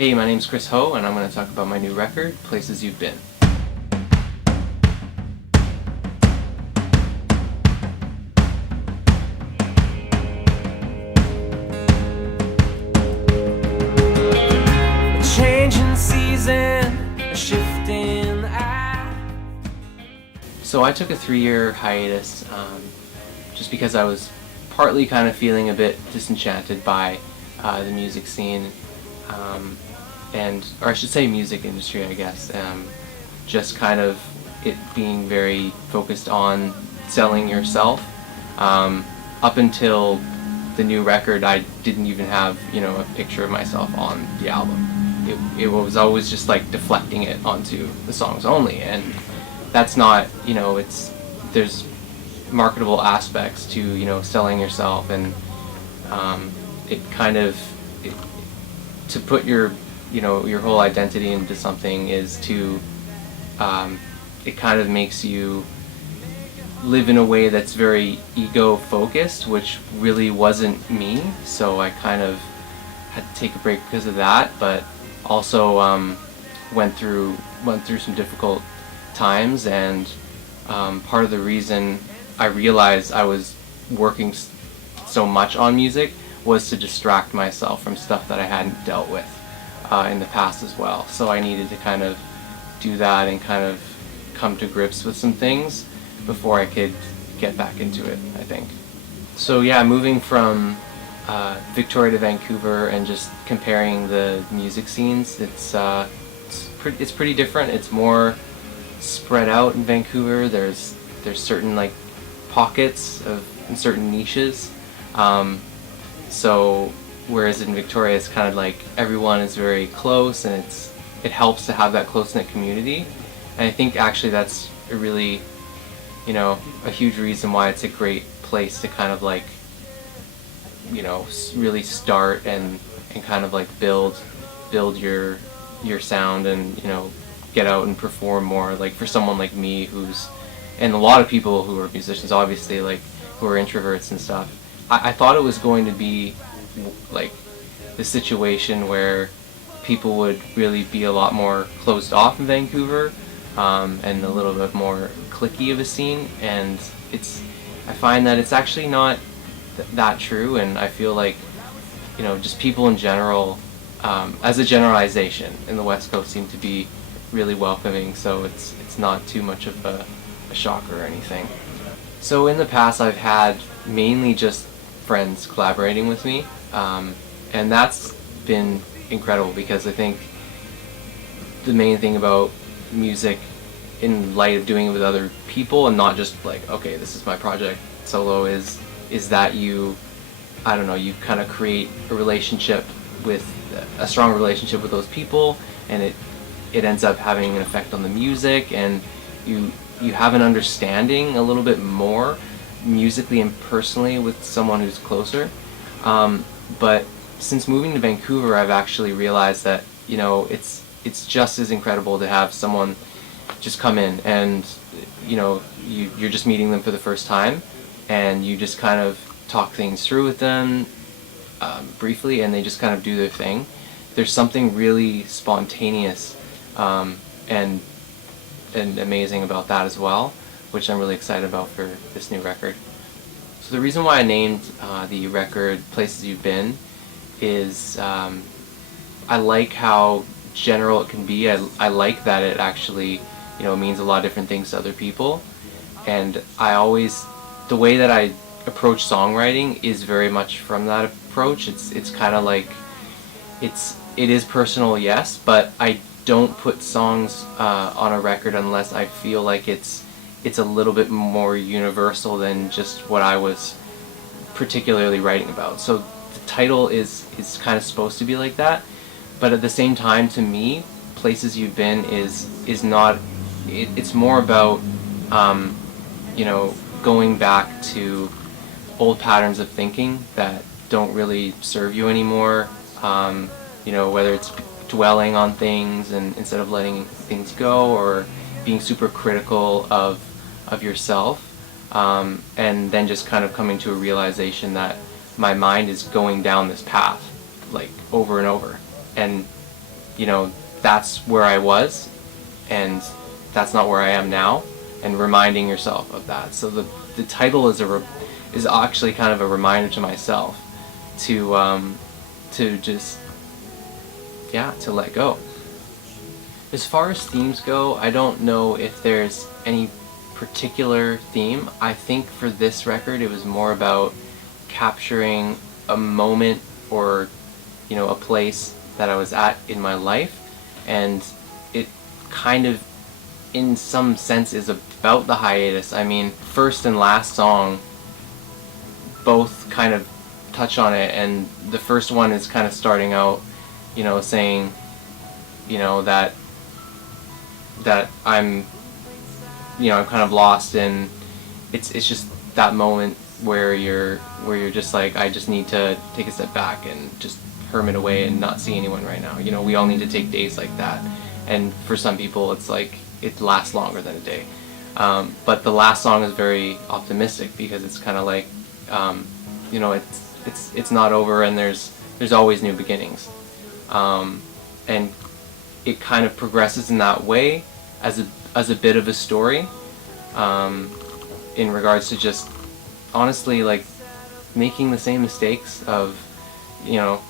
Hey, my name's Chris Ho, and I'm going to talk about my new record, Places You've Been. A changing season, a shifting eye. So I took a 3-year hiatus just because I was partly kind of feeling a bit disenchanted by the music scene. Or I should say music industry, I guess. Just kind of it being very focused on selling yourself. Up until the new record, I didn't even have, a picture of myself on the album. It was always just like deflecting it onto the songs only, and that's not, there's marketable aspects to, selling yourself, and to put your whole identity into something is to, it kind of makes you live in a way that's very ego-focused, which really wasn't me, so I kind of had to take a break because of that, but also went through some difficult times, and part of the reason I realized I was working so much on music was to distract myself from stuff that I hadn't dealt with in the past as well. So I needed to kind of do that and kind of come to grips with some things before I could get back into it, I think. So yeah, moving from Victoria to Vancouver and just comparing the music scenes, it's pretty different. It's more spread out in Vancouver. There's certain like pockets in certain niches. So whereas in Victoria it's kind of like everyone is very close, and it helps to have that close-knit community. And I think actually that's a really, a huge reason why it's a great place to kind of like, really start and kind of like build your sound and, get out and perform more. Like for someone like me and a lot of people who are musicians, obviously, like who are introverts and stuff, I thought it was going to be like the situation where people would really be a lot more closed off in Vancouver, and a little bit more cliquey of a scene, and I find that it's actually not that true, and I feel like, just people in general, as a generalization, in the West Coast seem to be really welcoming, so it's not too much of a shocker or anything. So in the past I've had mainly just friends collaborating with me, and that's been incredible, because I think the main thing about music in light of doing it with other people and not just like, okay, this is my project solo, is that you kind of create a strong relationship with those people, and it ends up having an effect on the music, and you have an understanding a little bit more musically and personally with someone who's closer. But since moving to Vancouver, I've actually realized that it's just as incredible to have someone just come in, and you're just meeting them for the first time, and you just kind of talk things through with them briefly, and they just kind of do their thing. There's something really spontaneous and amazing about that as well, which I'm really excited about for this new record. So the reason why I named the record Places You've Been is I like how general it can be. I like that it actually means a lot of different things to other people, and the way that I approach songwriting is very much from that approach. It's kind of like it is personal, yes, but I don't put songs on a record unless I feel like it's a little bit more universal than just what I was particularly writing about. So the title is kind of supposed to be like that, but at the same time, to me, Places You've Been is not. It's more about going back to old patterns of thinking that don't really serve you anymore. Whether it's dwelling on things and instead of letting things go, or being super critical of yourself, and then just kind of coming to a realization that my mind is going down this path like over and over, and you know, that's where I was, and that's not where I am now, and reminding yourself of that. So the title is actually kind of a reminder to myself to just, yeah, to let go. As far as themes go, I don't know if there's any particular theme. I think for this record it was more about capturing a moment, or, you know, a place that I was at in my life, and it kind of in some sense is about the hiatus. I mean, first and last song both kind of touch on it, and the first one is kind of starting out, you know, saying, you know, that I'm, you know, I'm kind of lost, and it's just that moment where you're just like, I just need to take a step back and just hermit away and not see anyone right now. You know, we all need to take days like that, and for some people it's like it lasts longer than a day. But the last song is very optimistic, because it's kind of like, you know, it's not over, and there's always new beginnings, and it kind of progresses in that way as a bit of a story, in regards to just honestly like making the same mistakes of, you know,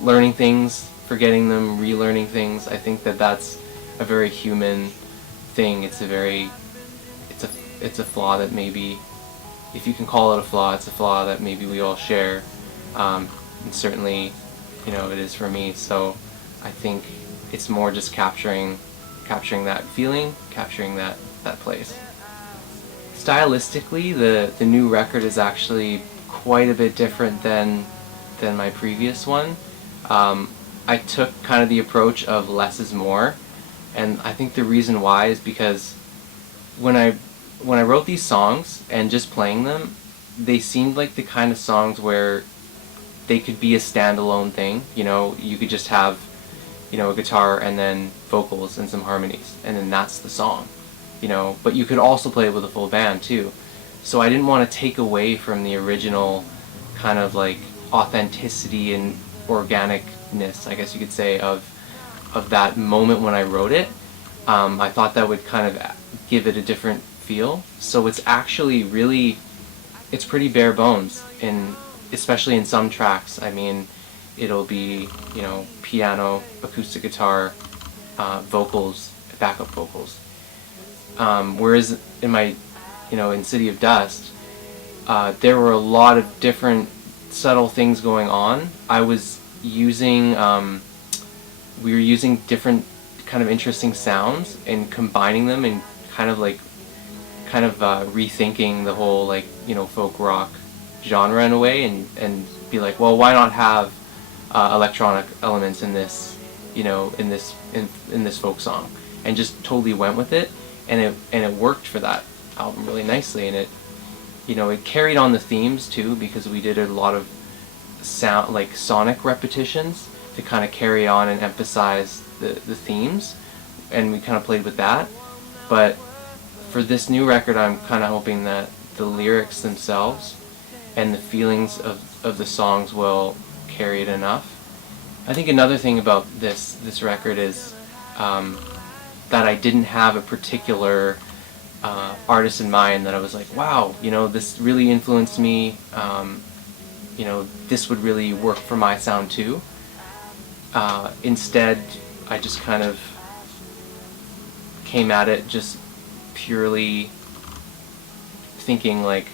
learning things, forgetting them, relearning things. I think that's a very human thing. It's a flaw that maybe, if you can call it a flaw, it's a flaw that maybe we all share, and certainly, you know, it is for me. So I think it's more just capturing that feeling, capturing that place. Stylistically, the new record is actually quite a bit different than my previous one. I took kind of the approach of less is more, and I think the reason why is because when I wrote these songs and just playing them, they seemed like the kind of songs where they could be a standalone thing. You know, you could just have, you know, a guitar and then vocals and some harmonies, and then that's the song. You know, but you could also play it with a full band too. So I didn't want to take away from the original kind of like authenticity and organicness, I guess you could say, of that moment when I wrote it. I thought that would kind of give it a different feel. So it's actually really, it's pretty bare bones, especially in some tracks. I mean, it'll be, you know, piano, acoustic guitar, vocals, backup vocals. Whereas in my, you know, in City of Dust, there were a lot of different subtle things going on. I was using, we were using different kind of interesting sounds and combining them, and kind of rethinking the whole, like, you know, folk rock genre in a way, and be like, well, why not have electronic elements in this, you know, in this folk song, and just totally went with it, and it worked for that album really nicely, and it, you know, it carried on the themes too, because we did a lot of sound, like sonic repetitions, to kind of carry on and emphasize the themes, and we kind of played with that. But for this new record, I'm kind of hoping that the lyrics themselves and the feelings of the songs will carry it enough. I think another thing about this record is that I didn't have a particular artist in mind that I was like, wow, you know, this really influenced me, you know, this would really work for my sound too. Instead, I just kind of came at it just purely thinking like,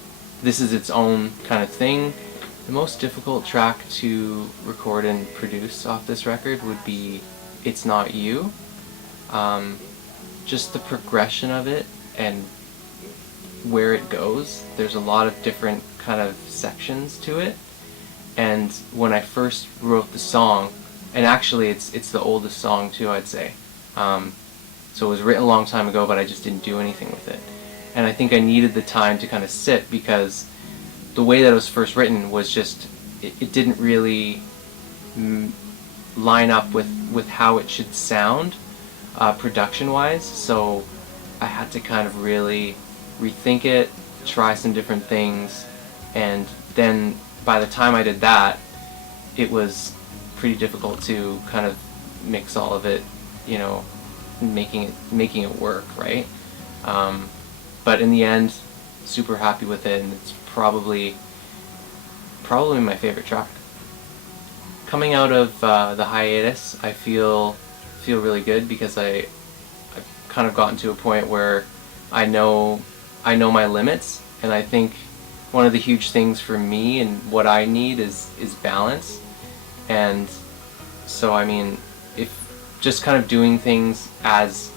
this is its own kind of thing. The most difficult track to record and produce off this record would be It's Not You. Just the progression of it and where it goes. There's a lot of different kind of sections to it. And when I first wrote the song, and actually it's the oldest song too, I'd say. So it was written a long time ago, but I just didn't do anything with it. And I think I needed the time to kind of sit, because the way that it was first written was just, it didn't really line up with how it should sound production-wise. So I had to kind of really rethink it, try some different things, and then by the time I did that, it was pretty difficult to kind of mix all of it, you know, making it work, right? But in the end, super happy with it, and it's probably my favorite track. Coming out of the hiatus, I feel really good because I've kind of gotten to a point where I know my limits, and I think one of the huge things for me and what I need is balance. And so I mean, if just kind of doing things as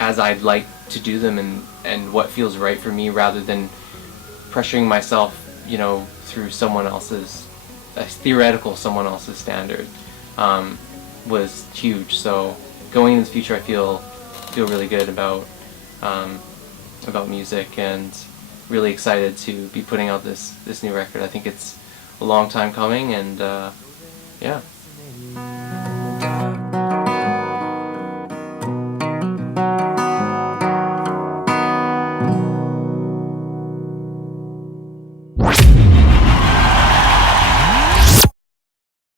I'd like to do them, and what feels right for me, rather than pressuring myself, you know, through someone else's someone else's standard, was huge. So going into the future, I feel really good about music, and really excited to be putting out this new record. I think it's a long time coming, and yeah.